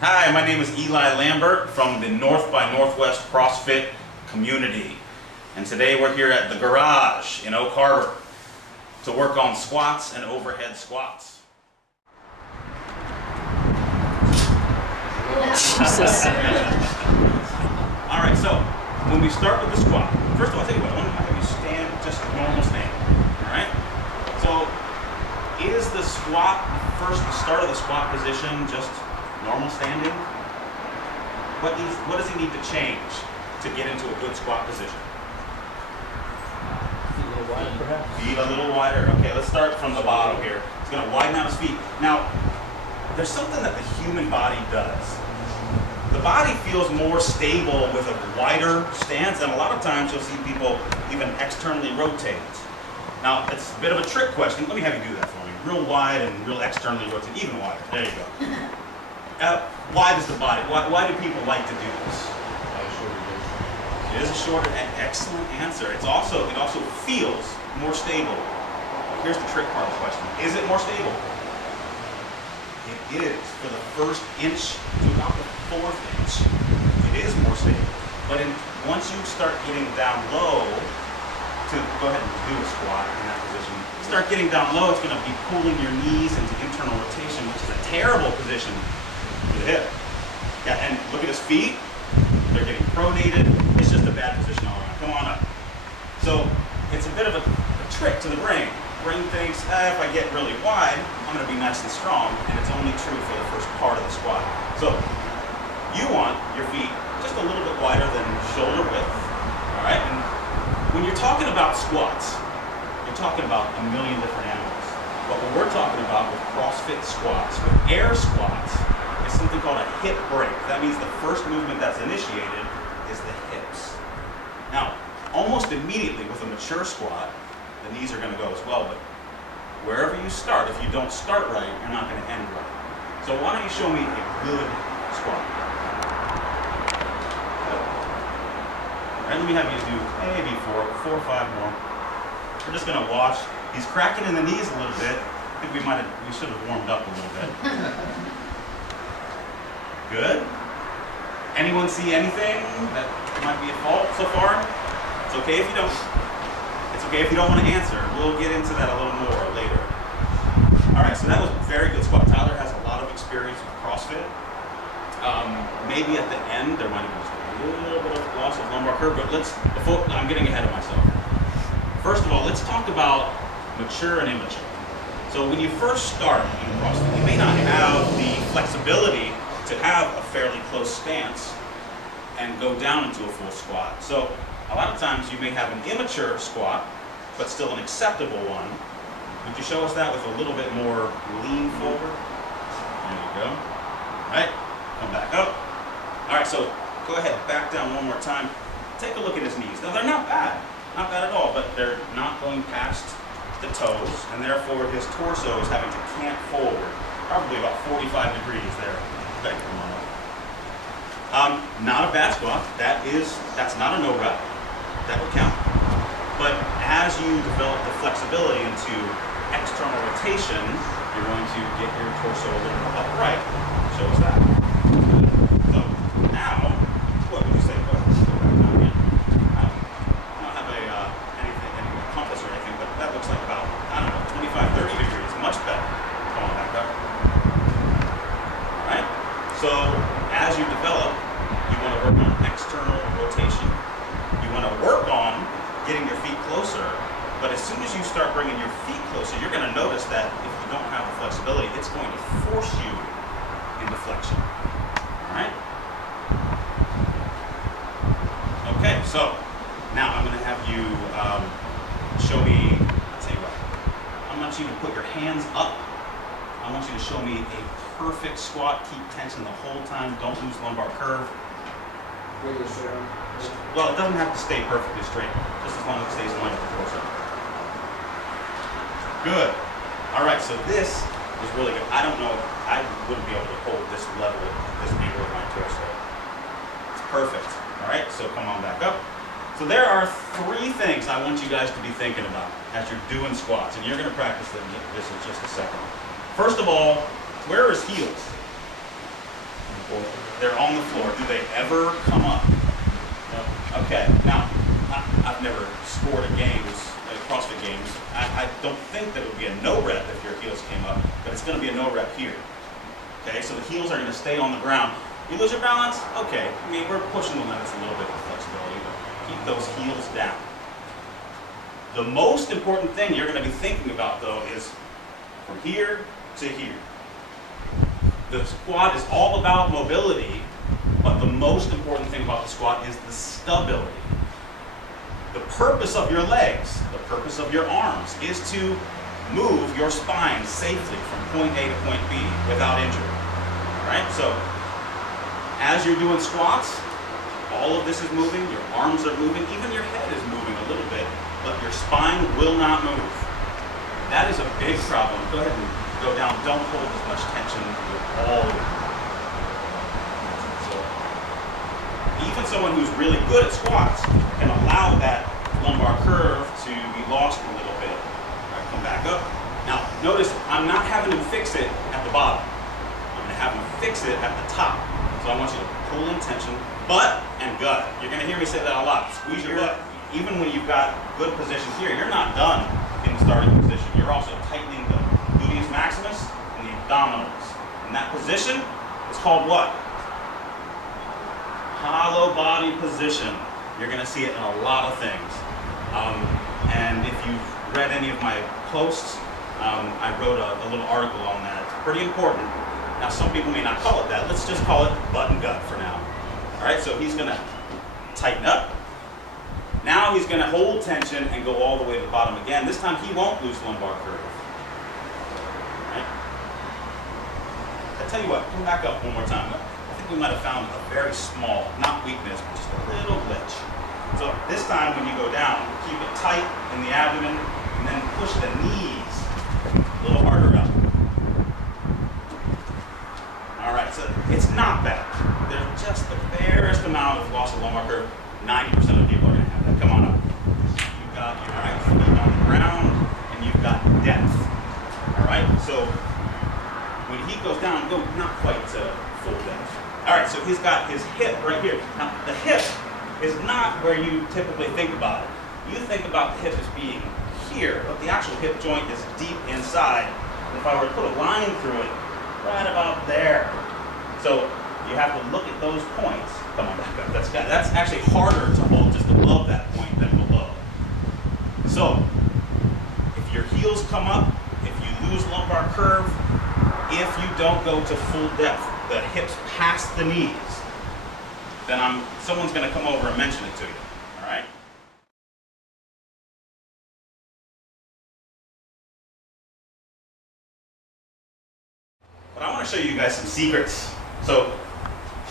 Hi, my name is Eli Lambert from the North by Northwest CrossFit community. And today we're here at the garage in Oak Harbor to work on squats and overhead squats. Jesus. All right, so when we start with the squat, first of all, I want to have you stand just normal stand. All right. So is the squat first, the start of the squat position, just normal standing? What does he need to change to get into a good squat position? Feet a little wider, perhaps. Feet a little wider. Okay, let's start from the bottom here. He's going to widen out his feet. Now, there's something that the human body does. The body feels more stable with a wider stance, and a lot of times you'll see people even externally rotate. Now, it's a bit of a trick question. Let me have you do that for me. Real wide and real externally rotate, even wider. There you go. Why does the body, why do people like to do this? It is a shorter and excellent answer. It also feels more stable. Here's the trick part of the question. Is it more stable? It is. For the first inch to about the fourth inch, it is more stable. But once you start getting down low, to go ahead and do a squat in that position, start getting down low, it's going to be pulling your knees into internal rotation, which is a terrible position for the hip. Yeah, and look at his feet. They're getting pronated. It's just a bad position all around. Come on up. So it's a bit of a trick to the brain. The brain thinks, if I get really wide, I'm going to be nice and strong, and it's only true for the first part of the squat. So you want your feet just a little bit wider than shoulder width. All right. And when you're talking about squats, you're talking about a million different animals. But what we're talking about with CrossFit squats, with air squats, is something called a hip break. That means the first movement that's initiated is the hips. Now, almost immediately with a mature squat, the knees are going to go as well, but wherever you start, if you don't start right, you're not going to end right. So why don't you show me a good squat? All right, let me have you do maybe four or five more. We're just going to watch. He's cracking in the knees a little bit. I think we should have warmed up a little bit. Good. Anyone see anything that might be at fault so far? It's okay if you don't. It's okay if you don't want to answer. We'll get into that a little more later. All right, so that was a very good squat. Tyler has a lot of experience with CrossFit. Maybe at the end there might have been just a little bit of loss of lumbar curve, but I'm getting ahead of myself. First of all, let's talk about mature and immature. So when you first start in CrossFit, you may not have the flexibility to have a fairly close stance and go down into a full squat. So a lot of times you may have an immature squat, but still an acceptable one. Would you show us that with a little bit more lean forward? There you go. All right, come back up. All right, so go ahead, back down one more time. Take a look at his knees. Now they're not bad at all, but they're not going past the toes, and therefore his torso is having to cant forward, probably about 45 degrees there. Okay, come on up. Not a bad squat. That's not a no rep. That would count. But as you develop the flexibility into external rotation, you're going to get your torso a little more upright. Show us that. So now, what would you say? Go ahead. Go back down again. I don't have any compass or anything, but that looks like about, I don't know, 25, 30 degrees. Much better. Come on back up. All right. So as you develop, you want to work on external rotation. You want to work on getting your feet closer, but as soon as you start bringing your feet closer, you're going to notice that if you don't have the flexibility, it's going to force you into flexion. All right? Okay, so now I'm going to have you show me, I'll tell you what, I want you to put your hands up. I want you to show me a perfect squat. Keep tension the whole time. Don't lose lumbar curve. Well, it doesn't have to stay perfectly straight, just as long as it stays in line with the torso. Good. All right, so this was really good. I don't know, I wouldn't be able to hold this level, this angle of my torso. It's perfect. All right, so come on back up. So there are three things I want you guys to be thinking about as you're doing squats, and you're going to practice this in just a second. First of all, where are his heels? floor. They're on the floor. Do they ever come up? No. Okay, now, I've never scored a games, CrossFit games. I don't think that it would be a no rep if your heels came up, but it's going to be a no rep here. Okay, so the heels are going to stay on the ground. You lose your balance? Okay, I mean, we're pushing the limits a little bit with flexibility, but keep those heels down. The most important thing you're going to be thinking about, though, is from here to here. The squat is all about mobility, but the most important thing about the squat is the stability. The purpose of your legs, the purpose of your arms, is to move your spine safely from point A to point B without injury. Right? So, as you're doing squats, all of this is moving, your arms are moving, even your head is moving a little bit, but your spine will not move. That is a big problem. Go ahead and go down. Don't hold as much tension with all of it. So, even someone who's really good at squats can allow that lumbar curve to be lost a little bit. All right, come back up. Now, notice I'm not having him fix it at the bottom. I'm going to have him fix it at the top. So I want you to pull in tension, butt and gut. You're going to hear me say that a lot. Squeeze your butt. Even when you've got good positions here, you're not done in the starting position. You're also tightening the gluteus maximus and the abdominals. And that position is called what? Hollow body position. You're going to see it in a lot of things. And if you've read any of my posts, I wrote a little article on that. It's pretty important. Now, some people may not call it that. Let's just call it butt and gut for now. All right, so he's going to tighten up. Now he's going to hold tension and go all the way to the bottom again. This time he won't lose lumbar curve. All right? I tell you what, come back up one more time. I think we might have found a very small, not weakness, but just a little glitch. So this time when you go down, keep it tight in the abdomen and then push the knees a little harder up. All right, so it's not bad. There's just the barest amount of loss of lumbar curve. 90% of people are going to have that. Come on up. You've got your right feet on the ground, and you've got depth. All right, so when he goes down, go not quite to full depth. All right, so he's got his hip right here. Now, the hip is not where you typically think about it. You think about the hip as being here, but the actual hip joint is deep inside. And if I were to put a line through it, right about there. So you have to look at those points. Come on back up. That's actually harder to hold just above that point than below. So if your heels come up, if you lose lumbar curve, if you don't go to full depth, the hips past the knees, then someone's going to come over and mention it to you. All right? But I want to show you guys some secrets. So,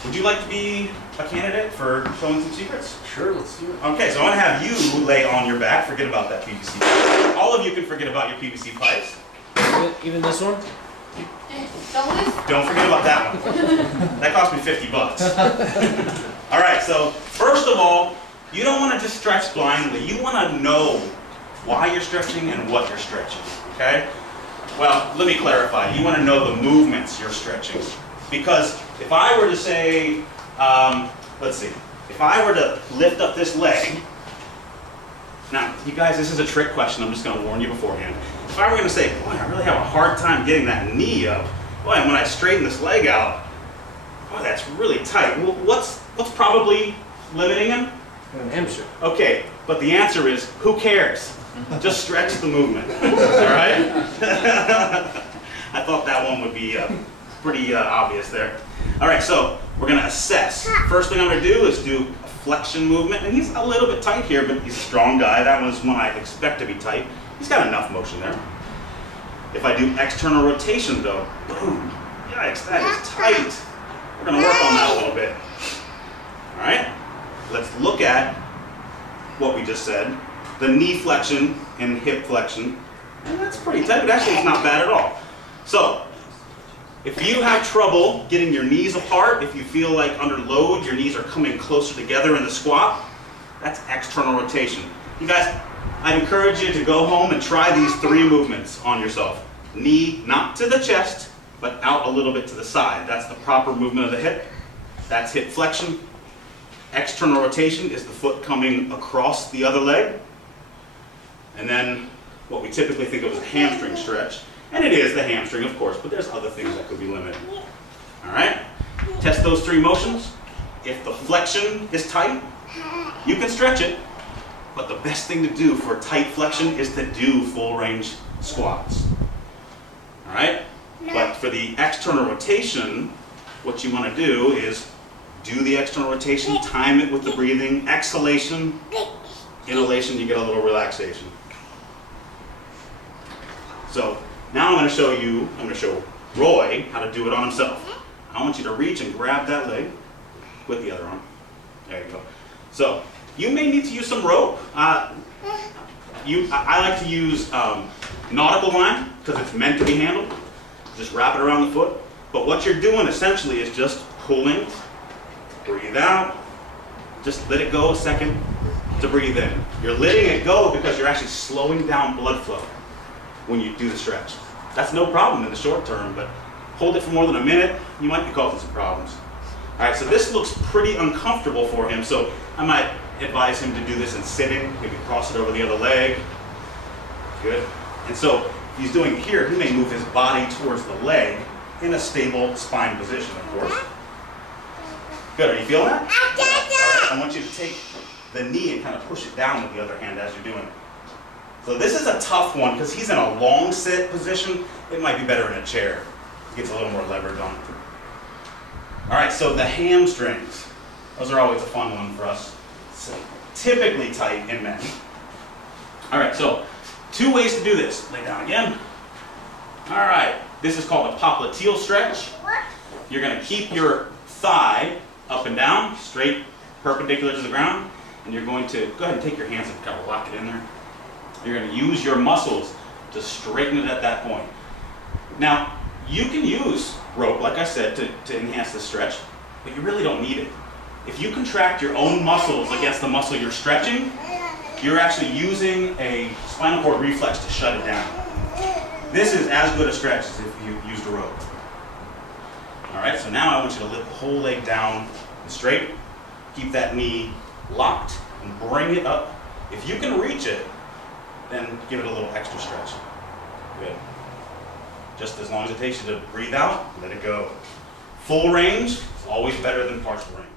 would you like to be a candidate for showing some secrets? Sure, let's do it. Okay, so I want to have you lay on your back. Forget about that PVC pipe. All of you can forget about your PVC pipes. Even this one? Don't forget about that one. That cost me $50. All right, so first of all, you don't want to just stretch blindly. You want to know why you're stretching and what you're stretching, okay? Well, let me clarify. You want to know the movements you're stretching. Because if I were to say, let's see, if I were to lift up this leg, now, you guys, this is a trick question. I'm just going to warn you beforehand. If I were going to say, boy, I really have a hard time getting that knee up, boy, and when I straighten this leg out, boy, that's really tight. Well, what's probably limiting him? An hamstring. Okay, but the answer is, who cares? Just stretch the movement, all right? I thought that one would be pretty obvious there. All right, so we're going to assess. First thing I'm going to do is do a flexion movement, and he's a little bit tight here, but he's a strong guy. That one's one I expect to be tight. He's got enough motion there. If I do external rotation, though, boom, yikes, that is tight. We're going to work on that a little bit. All right, let's look at what we just said. The knee flexion and hip flexion, and that's pretty tight, but actually it's not bad at all. So, if you have trouble getting your knees apart, if you feel like under load, your knees are coming closer together in the squat, that's external rotation. You guys, I'd encourage you to go home and try these 3 movements on yourself. Knee not to the chest, but out a little bit to the side. That's the proper movement of the hip. That's hip flexion. External rotation is the foot coming across the other leg. And then what we typically think of as a hamstring stretch. And it is the hamstring, of course, but there's other things that could be limited. All right? Test those 3 motions. If the flexion is tight, you can stretch it, but the best thing to do for tight flexion is to do full range squats. All right? But for the external rotation, what you want to do is do the external rotation, time it with the breathing, exhalation, inhalation, you get a little relaxation. So now I'm going to show Roy how to do it on himself. I want you to reach and grab that leg with the other arm. There you go. So you may need to use some rope. I like to use nautical line because it's meant to be handled. Just wrap it around the foot. But what you're doing essentially is just pulling, breathe out, just let it go a second to breathe in. You're letting it go because you're actually slowing down blood flow when you do the stretch. That's no problem in the short term, but hold it for more than a minute, you might be causing some problems. All right, so this looks pretty uncomfortable for him, so I might advise him to do this in sitting, maybe cross it over the other leg. Good. And so if he's doing it here, he may move his body towards the leg in a stable spine position, of course. Good, are you feeling that? All right, I want you to take the knee and kind of push it down with the other hand as you're doing it. So this is a tough one because he's in a long sit position. It might be better in a chair. He gets a little more leverage on it. All right, so the hamstrings. Those are always a fun one for us. So typically tight in men. All right, so 2 ways to do this. Lay down again. All right, this is called a popliteal stretch. You're going to keep your thigh up and down, straight, perpendicular to the ground, and you're going to go ahead and take your hands and kind of lock it in there. You're going to use your muscles to straighten it at that point. Now, you can use rope, like I said, to enhance the stretch, but you really don't need it. If you contract your own muscles against the muscle you're stretching, you're actually using a spinal cord reflex to shut it down. This is as good a stretch as if you used a rope. All right, so now I want you to lift the whole leg down and straight. Keep that knee locked and bring it up. If you can reach it, then give it a little extra stretch. Good. Just as long as it takes you to breathe out, let it go. Full range is always better than partial range.